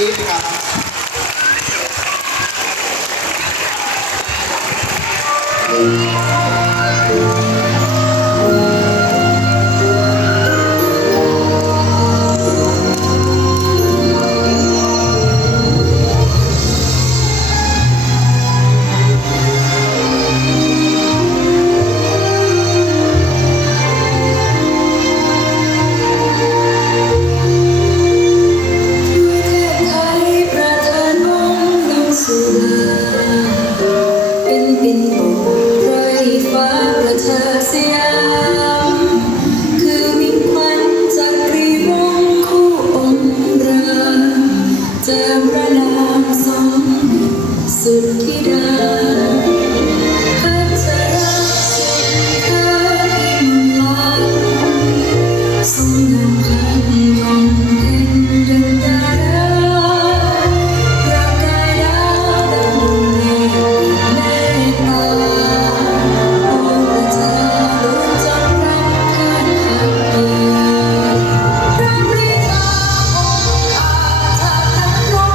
ติ๊บครับสุดที่ดาพัชราสุขเธออิ่มหลังทรงนำพันยงเป็นดังดาราประกายดาวดังดวงเมฆเมตตาโอ้พระเจ้าล้วนจงรักท่านพักดีพระบิดาองค์อาจารย์รบ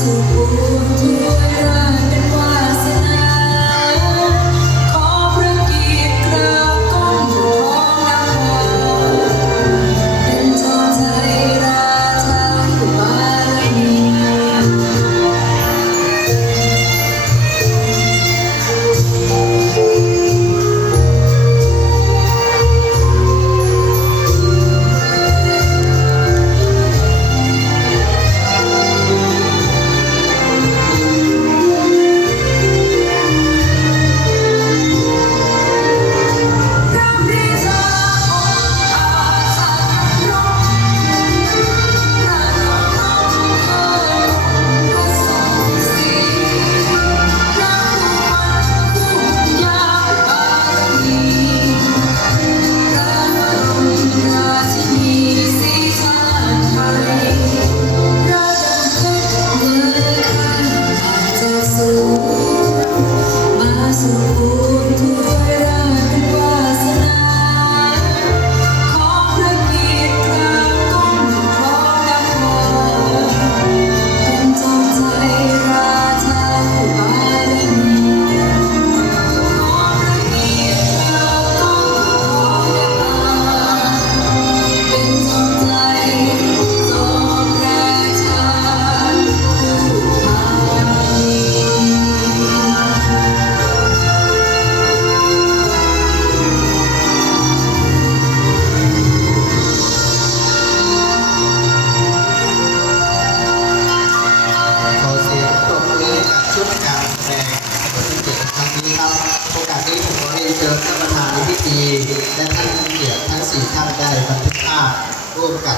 สู่ปวงทั่วราชเป็นวาสนาขอพระเกียรติกราบก้มทูลนำเป็นจอมใจราชาผู้บารมี สู่ปวงทั่วราชเป็นวาสนาขอพระเกียรติกราบก้มทูลนำเป็นจอมใจราชาผู้บารมีขอพระเกียรติกราบก้มทูลเป็นจอมใจจอมราชาผู้บารมี ชุดการแสดงสมรภูมิครั้งนี้ครับโอกาสนี้ผมขอเรียนเชิญท่านประธานในพิธีและท่านผู้เกียรติทั้ง4ท่านได้บันทึกภาพร่วมกับ